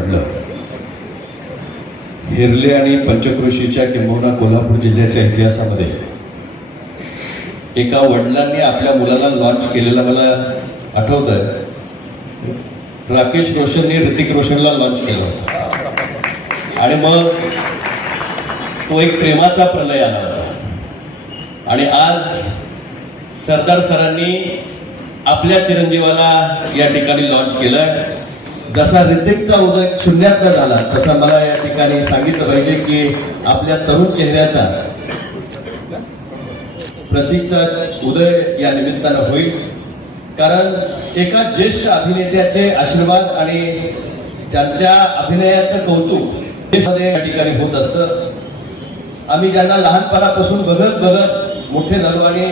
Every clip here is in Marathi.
पडलं हिरले आणि पंचक्रोशीच्या किंबहुना कोल्हापूर जिल्ह्याच्या इतिहासामध्ये एका वडिलांनी आपल्या मुलाला लॉन्च केलेला मला आठवत आहे राकेश रोशनने ऋतिक रोशनला लॉन्च केलं होता. आणि मग तो एक प्रेमाचा प्रलय आला होता. आणि आज सरदार सरांनी आपल्या चिरंजीवाला या ठिकाणी लॉन्च केलंय. जसा ऋतिकचा उदय शून्यातला झाला तसा मला या ठिकाणी सांगितलं पाहिजे की आपल्या तरुण चेहऱ्याचा प्रतीकचा उदय या निमित्तानं होईल. कारण एका ज्येष्ठ अभिनेत्याचे आशीर्वाद आणि त्यांच्या अभिनयाचं कौतुक या ठिकाणी होत असतं. आम्ही ज्यांना लहानपणापासून बघत बघत मोठे झालो आणि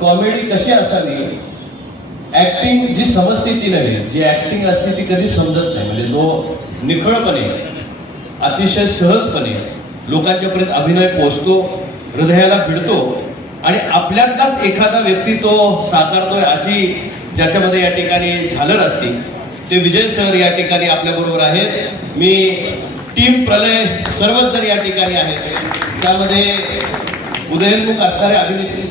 कॉमेडी कशी असावी ऍक्टिंग जी समजते ती नव्हे जी ऍक्टिंग असते ती कधी समजत नाही. म्हणजे तो निखळपणे अतिशय सहजपणे लोकांच्यापर्यंत अभिनय पोचतो हृदयाला भिडतो आणि आपल्यातलाच एखादा व्यक्ती तो साकारतोय अशी ज्याच्यामध्ये या ठिकाणी झालर असते ते विजय सर या ठिकाणी आपल्या बरोबर आहेत. मी टीम प्रलय सर्वच जण या ठिकाणी आहेत. त्यामध्ये उदयनमुख असणारे अभिनेत्री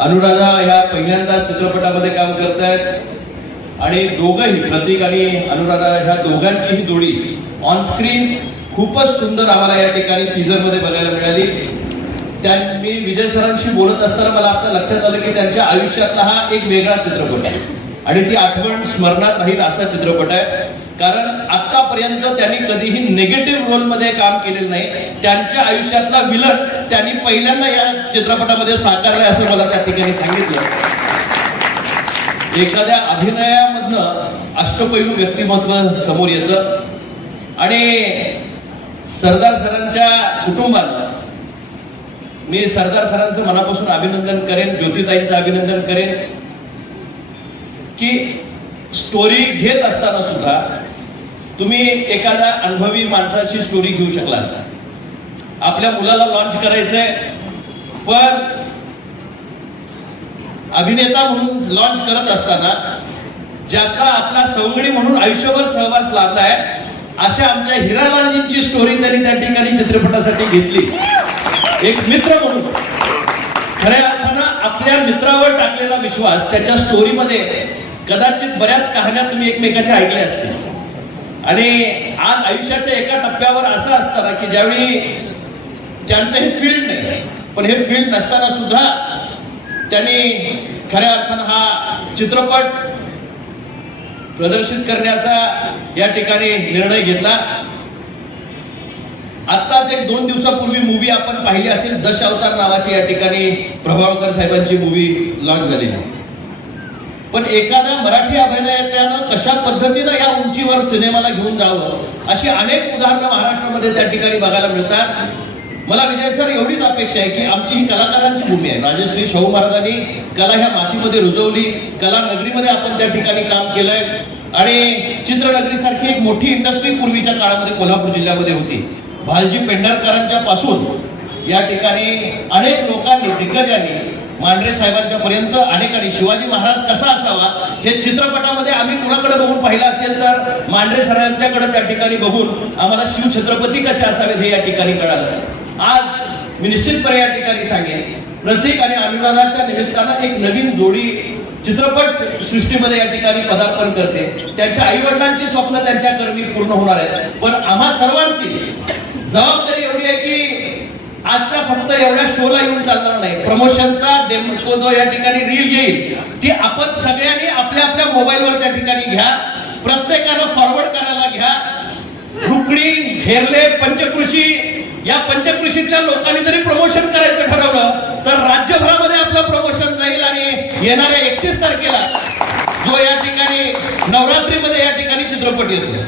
अनुराधा ह्या पहिल्यांदा चित्रपटामध्ये काम करत आहेत आणि दोघंही प्रतीक आणि अनुराधा ह्या दोघांचीही जोडी ऑन स्क्रीन खूपच सुंदर आम्हाला या ठिकाणी टीजरमध्ये बघायला मिळाली. त्या मी विजय सरांशी बोलत असताना मला आता लक्षात आलं की त्यांच्या आयुष्यातला हा एक वेगळा चित्रपट आहे. आणि ती आठवण स्मरणात राहील असा चित्रपट आहे. कारण आतापर्यंत त्यांनी कधीही निगेटिव्ह रोलमध्ये काम केलेलं नाही. त्यांच्या आयुष्यातला विलन त्यांनी पहिल्यांदा या चित्रपटामध्ये साकारलाय असं मला त्या ठिकाणी सांगितलं. एखाद्या अभिनयामधनं अष्टपैलू व्यक्तिमत्व समोर येतं. आणि सरदार सरांच्या कुटुंबानं मी सरदार सरांचं मनापासून अभिनंदन करेन ज्योतिताईंचं अभिनंदन करेन की स्टोरी घेत असताना सुद्धा तुम्ही एखाद्या अनुभवी माणसाची स्टोरी घेऊ शकला असता. आपल्या मुलाला लॉन्च करायचंय पण अभिनेता म्हणून लॉन्च करत असताना ज्याचा आपला सवंगडी म्हणून आयुष्यभर सहवास लाभलाय अशा आमच्या हिरालाजींची स्टोरी त्यांनी त्या ठिकाणी चित्रपटासाठी घेतली. एक मित्र म्हणून. खऱ्या अर्थानं आपल्या मित्रावर टाकलेला विश्वास त्याच्या स्टोरीमध्ये कदाचित बऱ्याच कहाण्या तुम्ही एकमेकाच्या ऐकल्या असतील. आणि आज आयुष्याच्या एका टप्प्यावर असं असताना की ज्यावेळी त्यांचं हे फील्ड नाही पण हे फील्ड नसताना सुद्धा त्यांनी खऱ्या अर्थानं हा चित्रपट प्रदर्शित करण्याचा या ठिकाणी निर्णय घेतला. आत्ताच एक दोन दिवसापूर्वी मूवी आपण पाहिली असेल दश अवतार नावाची या ठिकाणी प्रभावकर साहेबांची मूवी लॉन्च झालेली. पण एखाद्या मराठी अभिनेत्यानं कशा पद्धतीनं या उंचीवर सिनेमाला घेऊन जावं अशी अनेक उदाहरणं महाराष्ट्रामध्ये त्या ठिकाणी बघायला मिळतात. मला विजय सर एवढीच अपेक्षा आहे की आमची ही कलाकारांची भूमी आहे. राजश्री शाहू महाराजांनी कला ह्या मातीमध्ये रुजवली कला नगरीमध्ये आपण त्या ठिकाणी काम केलंय. आणि चित्रनगरी सारखी एक मोठी इंडस्ट्री पूर्वीच्या काळामध्ये कोल्हापूर जिल्ह्यामध्ये होती. भालजी पेंढारकरांच्या पासून या ठिकाणी अनेक लोकांनी दिग्गजांनी मांढरे साहेबांच्या पर्यंत अनेकांनी शिवाजी महाराज कसा असावा हे चित्रपटामध्ये आम्ही कुणाकडे बघून पाहिलं असेल तर मांढरे सरांच्याकडे त्या ठिकाणी बघून आम्हाला शिव छत्रपती कसे असावेत हे या ठिकाणी कळालं. आज मी निश्चितपणे या ठिकाणी सांगेन. प्रतीक आणि अभिमानाच्या निमित्तानं एक नवीन जोडी चित्रपट सृष्टीमध्ये या ठिकाणी पदार्पण करते. त्यांच्या आई वडिलांची स्वप्न त्यांच्या कर्मी पूर्ण होणार आहेत. पण आम्हा सर्वांची जबाबदारी एवढी आहे की आजच्या फक्त एवढ्या शोला येऊन चालणार नाही. प्रमोशनचा डेमो जो या ठिकाणी रील येईल ती आपण सगळ्यांनी आपल्या आपल्या मोबाईलवर त्या ठिकाणी घ्या. प्रत्येकानं फॉरवर्ड करायला घ्या. रुकडी घेरले पंचकृषी या पंचकृषीतल्या लोकांनी जरी प्रमोशन करायचं ठरवलं तर राज्यभरामध्ये आपलं प्रमोशन जाईल आणि येणाऱ्या एकतीस तारखेला जो या ठिकाणी नवरात्रीमध्ये या ठिकाणी चित्रपट येतो.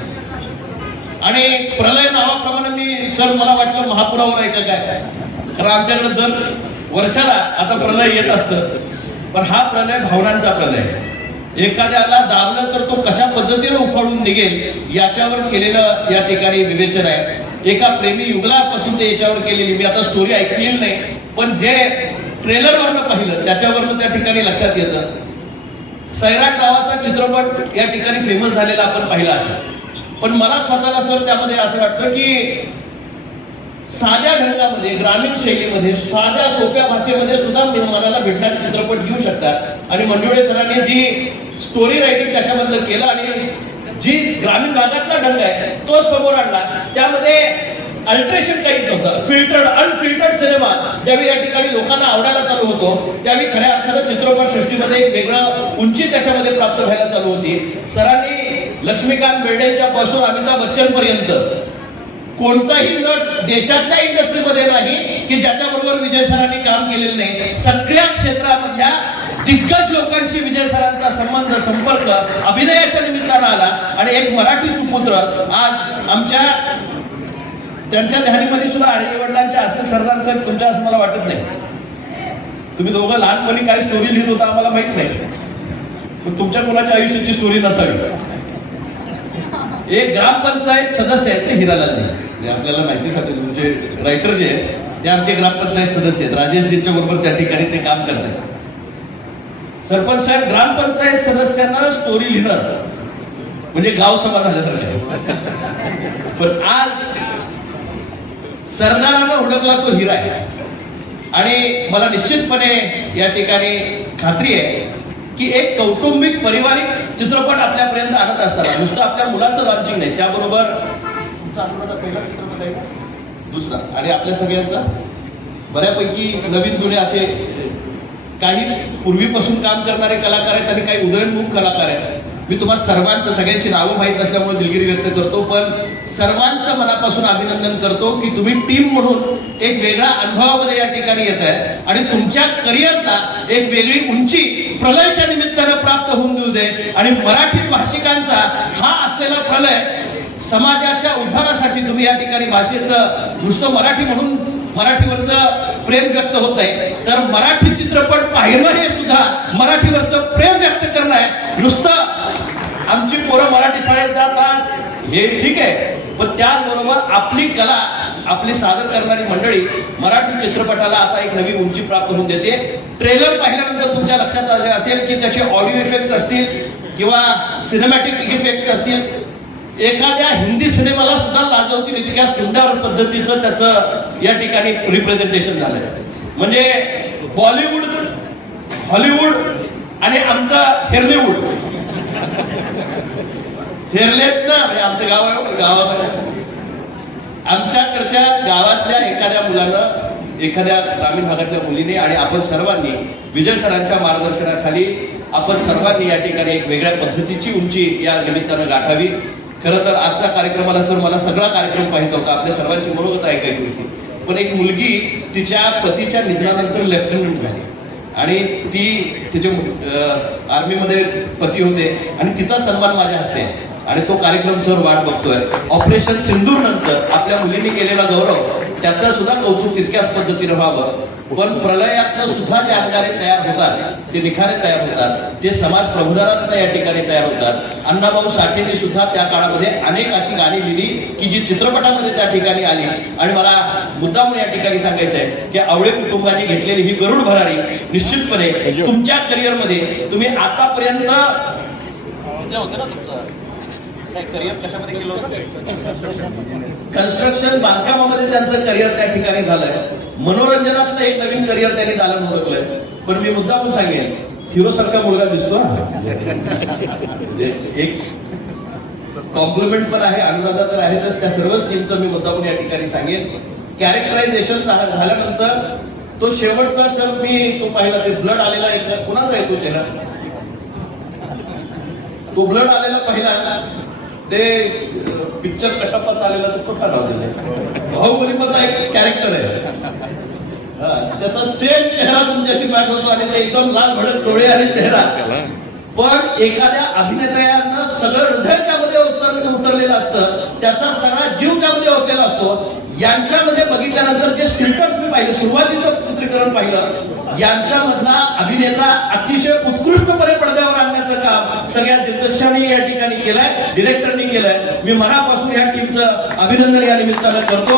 आणि प्रलय नावाप्रमाणे मी सर मला वाटलं महापुरावर आहे का काय? कारण आमच्याकडे दर वर्षाला आता प्रलय येत असतं. पण हा प्रलय भावनांचा प्रलय. एखाद्याला दाबलं तर तो कशा पद्धतीने उफाळून निघेल याच्यावर केलेलं या ठिकाणी विवेचन आहे. एका प्रेमी युगलापासून ते याच्यावर केलेली. मी आता स्टोरी ऐकलेली नाही पण जे ट्रेलरवरनं पाहिलं त्याच्यावरनं त्या ठिकाणी लक्षात येतं. सैराट नावाचा चित्रपट या ठिकाणी फेमस झालेला आपण पाहिला असेल. पण मला स्वतःला सर त्यामध्ये असं वाटतं की साध्या ढंगामध्ये ग्रामीण शैलीमध्ये साध्या सोप्या भाषेमध्ये सुद्धा निर्माणाला भेटणारे चित्रपट घेऊ शकतात. आणि मंजुळे सरांनी जी स्टोरी रायटिंग त्याच्यामधलं केलं आणि जी ग्रामीण भागातला ढंग आहे तो समोर आणला. त्यामध्ये अल्ट्रेशन काहीच नव्हतं. फिल्टर्ड अनफिल्टर्ड सिनेमा ज्यावेळी या ठिकाणी लोकांना आवडायला चालू होतो त्यावेळी खऱ्या अर्थानं चित्रपट सृष्टीमध्ये एक वेगळं उंची त्याच्यामध्ये प्राप्त व्हायला चालू होती. सरांनी लक्ष्मीकांत बेर्डेच्या पासून अमिताभ बच्चन पर्यंत. कोणताही नट देशातल्या इंडस्ट्रीमध्ये नाही की ज्याच्याबरोबर विजय सरांनी काम केलेलं नाही. सगळ्या क्षेत्रामधल्या दिग्गज लोकांशी विजय सरांचा संबंध संपर्क अभिनयाच्या निमित्तानं आला. आणि एक मराठी सुपुत्र आज आमच्या त्यांच्या ध्यानीमध्ये सुद्धा आई वडिलांचे असेल सरदार साहेब तुमच्या असं मला वाटत नाही. तुम्ही दोघं लहानपणी काय स्टोरी लिहित होता आम्हाला माहीत नाही. पण तुमच्या मुलाच्या आयुष्याची स्टोरी नसावी. एक ग्रामपंचायत सदस्य आहेत ते हिरालालजी. जे आपल्याला माहितीसाठी तुमचे रायटर जे आहेत ते आमचे ग्रामपंचायत सदस्य आहेत. राजेशजींच्या बरोबर त्या ठिकाणी ते काम करतात सरपंच साहेब ग्रामपंचायत सदस्यांना स्टोरी लिहिणार म्हणजे गाव सभा झाल्यासारखं आहे. पण आज सरदारांना हुडकला तो हिरा आहे. आणि मला निश्चितपणे या ठिकाणी खात्री आहे की एक कौटुंबिक पारिवारिक चित्रपट आपल्यापर्यंत आणत असताना नुसतं आपल्या मुलाचं लॉन्चिंग नाही त्याबरोबर पहिला चित्रपट आहे का? दुसरा आणि आपल्या सगळ्यांचा? बऱ्यापैकी नवीन जुने असे काही पूर्वीपासून काम करणारे कलाकार आहेत आणि काही उदयनमुख कलाकार आहेत. मी तुम्हाला सर्वांचं सगळ्यांची नावं माहीत नसल्यामुळे दिलगिरी व्यक्त करतो पण सर्वांचं मनापासून अभिनंदन करतो की तुम्ही टीम म्हणून एक वेगळ्या अनुभवामध्ये या ठिकाणी येत आहे आणि तुमच्या करिअरला एक वेगळी उंची प्रलयच्या निमित्तानं प्राप्त होऊन देऊ दे. आणि मराठी भाषिकांचा हा असलेला प्रलय समाजाच्या उद्धारासाठी तुम्ही या ठिकाणी भाषेचं नुसतं मराठी म्हणून मराठीवरचं प्रेम व्यक्त होत आहे. तर मराठी चित्रपट पाहणं हे सुद्धा मराठीवरचं प्रेम व्यक्त करणं आहे. नुसतं आमची पोरं मराठी शाळेत जातात. हे ठीक आहे. पण त्याचबरोबर आपली कला आपली सादर करणारी मंडळी मराठी चित्रपटाला आता एक नवी उंची प्राप्त होऊन देते. ट्रेलर पाहिल्यानंतर तुमच्या लक्षात आले असेल की त्याचे ऑडिओ इफेक्ट्स असतील किंवा सिनेमॅटिक इफेक्ट्स असतील. एखाद्या हिंदी सिनेमाला सुद्धा लाजवतील इतक्या सुंदर पद्धतीचं त्याचं या ठिकाणी रिप्रेझेंटेशन झालंय. म्हणजे बॉलिवूड हॉलिवूड आणि आमचा हेरलीवूड. हेरलेत ना म्हणजे आमचं गाव आहे गावामध्ये. आमच्याकडच्या गावातल्या एखाद्या मुलानं एखाद्या ग्रामीण भागातल्या मुलीने आणि आपण सर्वांनी विजय सरांच्या मार्गदर्शनाखाली आपण सर्वांनी या ठिकाणी एक वेगळ्या पद्धतीची उंची या निमित्तानं गाठावी. खरं तर आजचा कार्यक्रमाला सर मला सगळा कार्यक्रम पाहिजे होता. आपल्या सर्वांची मनोगत ऐकायची होती. पण एक मुलगी तिच्या पतीच्या निधनानंतर लेफ्टनंट झाली. आणि ती तिचे आर्मीमध्ये पती होते. आणि तिचा सन्मान माझ्या हस्ते आणि तो कार्यक्रम सर वाट बघतोय. ऑपरेशन सिंदूर नंतर आपल्या मुलींनी केलेला गौरव त्याचं सुद्धा कौतुक तितक्याच पद्धतीने व्हावं. पण प्रलयातनं सुद्धा जे अंगारे तयार होतात ते निखारे तयार होतात ते समाज प्रबोधनातनं या ठिकाणी तयार होतात अण्णाभाऊ साठेंनी सुद्धा त्या काळामध्ये अनेक अशी गाणी लिहिली की जी चित्रपटामध्ये त्या ठिकाणी आली. आणि मला मुद्दाम या ठिकाणी सांगायचं आहे की आवळे कुटुंबांनी घेतलेली ही गरुड भरारी निश्चितपणे तुमच्या करिअरमध्ये तुम्ही आतापर्यंत होतं ना तुमचं? कन्स्ट्रक्शन बांधकामामध्ये त्यांचं करिअर त्या ठिकाणी झालंय. मनोरंजनातलं एक नवीन करिअर त्यांनी दालन ओळखलंय. पण मी मुद्दा पण सांगेन हिरो सारखा मुलगा दिसतो म्हणजे एक कॉम्प्लिमेंट पण आहे अनुराधा तर आहेतच त्या सर्व स्कीमचं मी मुद्दा पण या ठिकाणी सांगेन. कॅरेक्टरायझेशन झाल्यानंतर तो शेवटचा सर मी तो पाहिला ते ब्लड आलेला एक कुणाचा येतो चेहरा? तो ब्लड आलेला पहिला. ते पिक्चर कटप्पा चाललेला तो कुठला नाव बाहुबली मधला एक कॅरेक्टर आहे. त्याचा सेम चेहरा तुमच्याशी पाठवतो आणि ते एकदम लाल भडक डोळे आणि चेहरा. पण एखाद्या अभिनेत्यानं सगळं हृदय त्यामध्ये उतर उतरलेलं असतं. त्याचा सगळा जीव त्यामध्ये ओतलेला असतो. यांच्यामध्ये बघितल्यानंतर जे स्टिल्टर्स मी पाहिलं सुरुवातीचं चित्रीकरण पाहिलं यांच्यामधला अभिनेता अतिशय उत्कृष्टपणे पडद्यावर आणण्याचं काम सगळ्या दिग्दर्शांनी या ठिकाणी केलंय डिरेक्टरनी केलंय. मी मनापासून या टीमचं अभिनंदन या निमित्तानं करतो.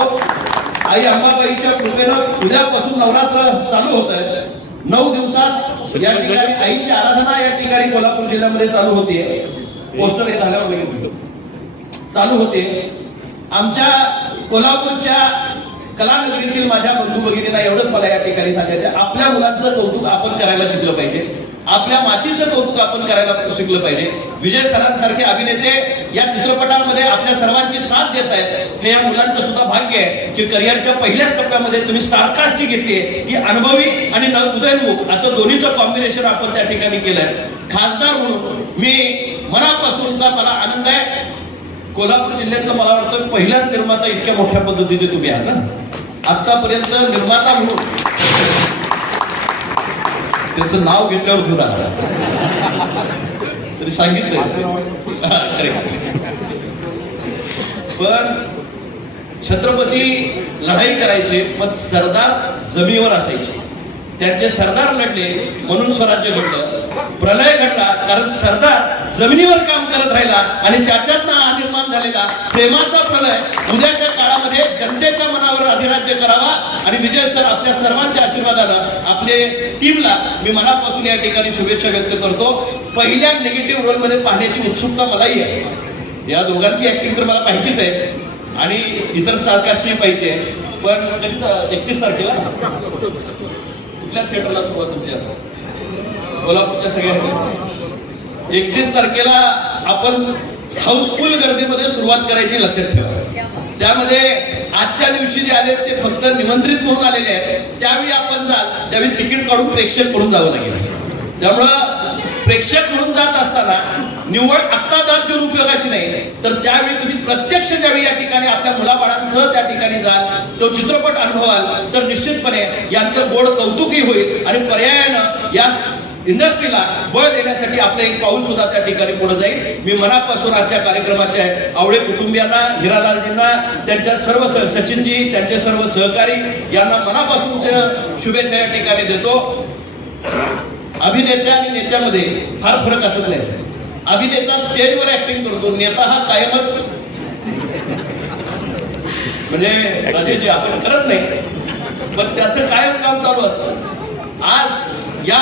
आई अंबाबाईच्या कृपेनं उद्यापासून नवरात्र चालू होत आहे नऊ दिवसात या ठिकाणी आईची आराधना या ठिकाणी कोल्हापूर जिल्ह्यामध्ये चालू होते पोस्टर चालू होते. आमच्या कोल्हापूरच्या कलानगरीतील माझ्या बंधू भगिनींना एवढंच मला या ठिकाणी सांगायचं आपल्या मुलांचं कौतुक आपण करायला शिकलं पाहिजे. आपल्या मातीचं कौतुक आपण करायला शिकलं पाहिजे. विजय सरांसारखे अभिनेते या चित्रपटांमध्ये आपल्या सर्वांची साथ देत आहेत. हे या मुलांचं सुद्धा भाग्य आहे की करिअरच्या पहिल्याच टप्प्यामध्ये तुम्ही स्टारकास्टची घेतली ती अनुभवी आणि न- उदयनमुख असं दोन्हीचं कॉम्बिनेशन आपण त्या ठिकाणी केलंय. खासदार म्हणून मी मनापासूनचा मला आनंद आहे. कोल्हापूर जिल्ह्यातलं मला वाटतं पहिलाच निर्माता इतक्या मोठ्या पद्धतीचे तुम्ही आहात ना. आतापर्यंत निर्माता म्हणून त्याचं नाव घेतल्यावर घेऊन आला. तरी correct. पण छत्रपती लढाई करायचे पण सरदार जमिनीवर असायचे. त्यांचे सरदार लढले म्हणून स्वराज्य घडलं. प्रलय घडला कारण सरदार जमिनीवर काम करत राहिला आणि त्याच्यातनं हा निर्माण झालेला प्रेमाचा प्रलय उद्याच्या काळामध्ये जनतेच्या मनावर अधिराज्य करावा आणि विजय सर आपल्या सर्वांच्या आशीर्वादानं आपले टीमला मी मनापासून या ठिकाणी शुभेच्छा व्यक्त करतो. पहिल्या निगेटिव्ह रोलमध्ये पाहण्याची उत्सुकता मलाही आहे. या दोघांची ऍक्टिंग तर मला पाहिजेच आहे. आणि इतर सारकाशी पाहिजे. पण कधी एकतीस तारखेला? कुठल्या थिएटरला सुरुवात होती आता? कोल्हापूरच्या सगळ्या एकतीस तारखेला आपण हाऊसफुल गर्दीमध्ये सुरुवात करायची लक्षात ठेवा. त्यामध्ये आजच्या दिवशी जे आले ते फक्त निमंत्रित म्हणून आलेले आहेत. त्यावेळी आपण जाल त्यावेळी तिकीट काढून प्रेक्षक म्हणून जावं लागेल. त्यामुळं प्रेक्षक म्हणून जात असताना निवड आत्ता जात घेऊन उपयोगाची नाही. तर त्यावेळी तुम्ही प्रत्यक्ष ज्यावेळी या ठिकाणी आपल्या मुलाबाळांसह त्या ठिकाणी जाल तो चित्रपट अनुभवाल तर निश्चितपणे यांचं गोड कौतुकही होईल आणि पर्यायानं या इंडस्ट्रीला बळ देण्यासाठी आपलं एक पाऊल सुद्धा त्या ठिकाणी पुढे जाईल. मी मनापासून आजच्या कार्यक्रमाचे आवडे कुटुंबियांना हिरालालजींना त्यांच्या सर्व सचिनजी त्यांचे सर्व सहकारी यांना मनापासून शुभेच्छा या ठिकाणी देतो. अभिनेत्या आणि नेत्यामध्ये फार फरक असत नाही. अभिनेता स्टेजवर ऍक्टिंग करतो. नेता हा कायमच. म्हणजे जे आपण करत नाही. पण त्याचं कायम काम चालू असतं. आज या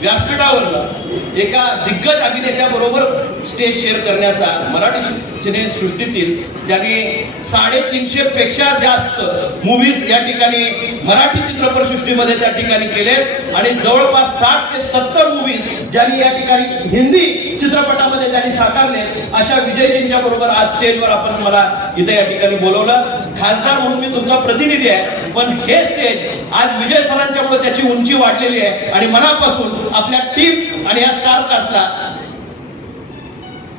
व्यासपीठावर एका दिग्गज अभिनेत्याबरोबर स्टेज शेअर करण्याचा मराठी सिनेसृष्टीतील सिने ज्यांनी साडेतीनशे पेक्षा जास्त मूव्हीज या ठिकाणी मराठी चित्रपट सृष्टीमध्ये त्या ठिकाणी केले आणि जवळपास साठ ते सत्तर मूवीज ज्यांनी या ठिकाणी हिंदी चित्रपटामध्ये त्यांनी साकारले अशा विजयजींच्या बरोबर आज स्टेजवर आपण मला इथे या ठिकाणी बोलवलं. खासदार म्हणून मी तुमचा प्रतिनिधी आहे पण हे स्टेज आज विजय सरांच्यामुळे त्याची उंची वाढलेली आहे. आणि मनापासून आपल्या टीम आणि या स्टारकास्टला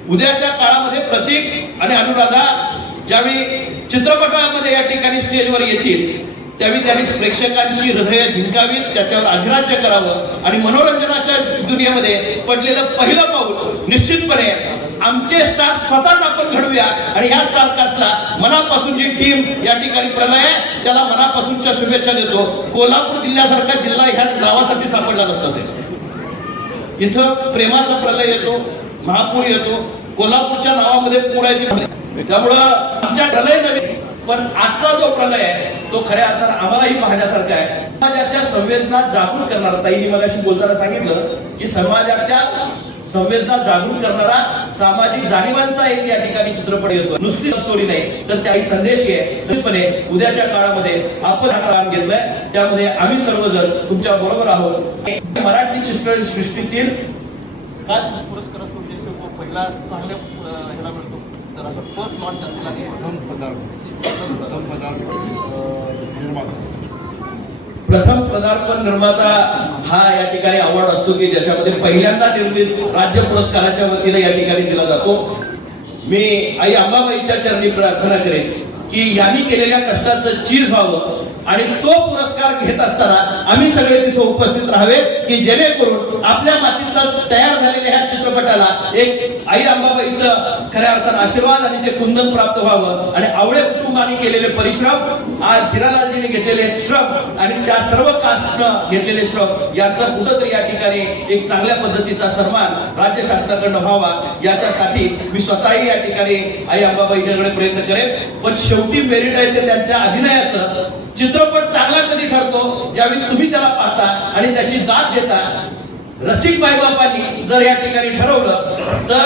उद्याच्या काळामध्ये प्रतीक आणि अनुराधा ज्यावेळी चित्रपटामध्ये या ठिकाणी स्टेजवर येतील त्यावेळी त्यांनी प्रेक्षकांची हृदय जिंकावीत त्याच्यावर अधिराज्य करावं आणि मनोरंजनाच्या दुनियेमध्ये पडलेलं पहिलं पाऊल निश्चितपणे आमचे स्टार स्वतःच आपण घडूया आणि ह्या स्टारकास्टला मनापासून जी टीम या ठिकाणी प्रलय आहे त्याला मनापासूनच्या शुभेच्छा देतो. कोल्हापूर जिल्ह्यासारखा जिल्हा ह्या गावासाठी सापडला नसत असेल. इथं प्रेमाचा प्रलय येतो महापूर येतो. कोल्हापूरच्या नावामध्ये पूर आहे त्यामुळं आमच्या प्रलय नव्हे पण आजचा जो प्रलय आहे तो खऱ्या अर्थानं आम्हालाही पाहण्यासारखा आहे. समाजाच्या संवेदना जागृत करणारा ताईंनी मला बोलताना सांगितलं की समाजाच्या संवेदना जागृत करणारा सामाजिक जाणीवांचा एक या ठिकाणी चित्रपट येतो नुसती स्टोरी नाही तर त्याही संदेश आहे. उद्याच्या काळामध्ये आपण हा काम घेतलाय. त्यामध्ये आम्ही सर्वजण तुमच्या बरोबर आहोत. मराठी शिष्ट सृष्टीतील पुरस्कार चांगल्या ह्याला मिळतो. तर असं फर्स्ट लॉन्च असेल आणि प्रथम पदार्पण प्रथम पदार्पण अं, निर्माता. प्रथम पदार्पण निर्माता हा या ठिकाणी अवॉर्ड असतो की ज्याच्यामध्ये पहिल्यांदा निर्मित राज्य पुरस्काराच्या वतीने या ठिकाणी दिला जातो. मी आई अंबाबाईच्या चरणी प्रार्थना करेन. की यांनी केलेल्या कष्टाचं चीज व्हावं. आणि तो पुरस्कार घेत असताना आम्ही सगळे तिथे उपस्थित राहावे की जेणेकरून आपल्या मातीतला तयार झालेल्या ह्या चित्रपटाला एक आई अंबाबाईचं खऱ्या अर्थानं आशीर्वाद आणि ते कुंदन प्राप्त व्हावं. आणि आवडे कुटुंबाने केलेले परिश्रम आज हिरालालजीने घेतलेले श्रम आणि त्या सर्व कास्टनं घेतलेले श्रम यांचा कुठंतरी या ठिकाणी एक चांगल्या पद्धतीचा सन्मान राज्य शासनाकडनं व्हावा. याच्यासाठी मी स्वतःही या ठिकाणी आई अंबाबाईच्याकडे प्रयत्न करेन. पण शेवटी मेरिट आहे ते त्यांच्या अभिनयाचं. चित्रपट चांगला कधी ठरतो ज्यावेळी तुम्ही त्याला पाहता आणि त्याची दाद देता रसिक बाईबापांनी जर या ठिकाणी ठरवलं तर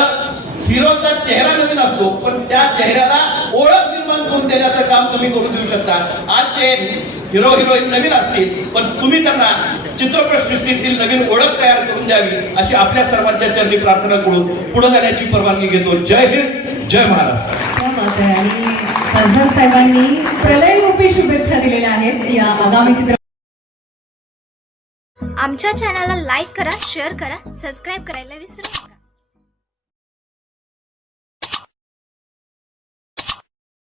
हिरोचा चेहरा नवीन असतो पण त्या चेहऱ्याला ओळख निर्माण करून देण्याचं काम तुम्ही करून देऊ शकता. आजचे हिरो हिरोईन नवीन असतील पण तुम्ही त्यांना चित्रपट सृष्टीतील नवीन ओळख तयार करून द्यावी अशी आपल्या सर्वांच्या चरणी प्रार्थना करून पुढे जाण्याची परवानगी घेतो. जय हिंद जय महाराष्ट्र. खासदार साहेबांनी प्रलयरूपी शुभेच्छा दिलेल्या आहेत या आगामी चित्र आमच्या चॅनलला लाईक करा शेअर करा सबस्क्राईब करायला विसरू नका.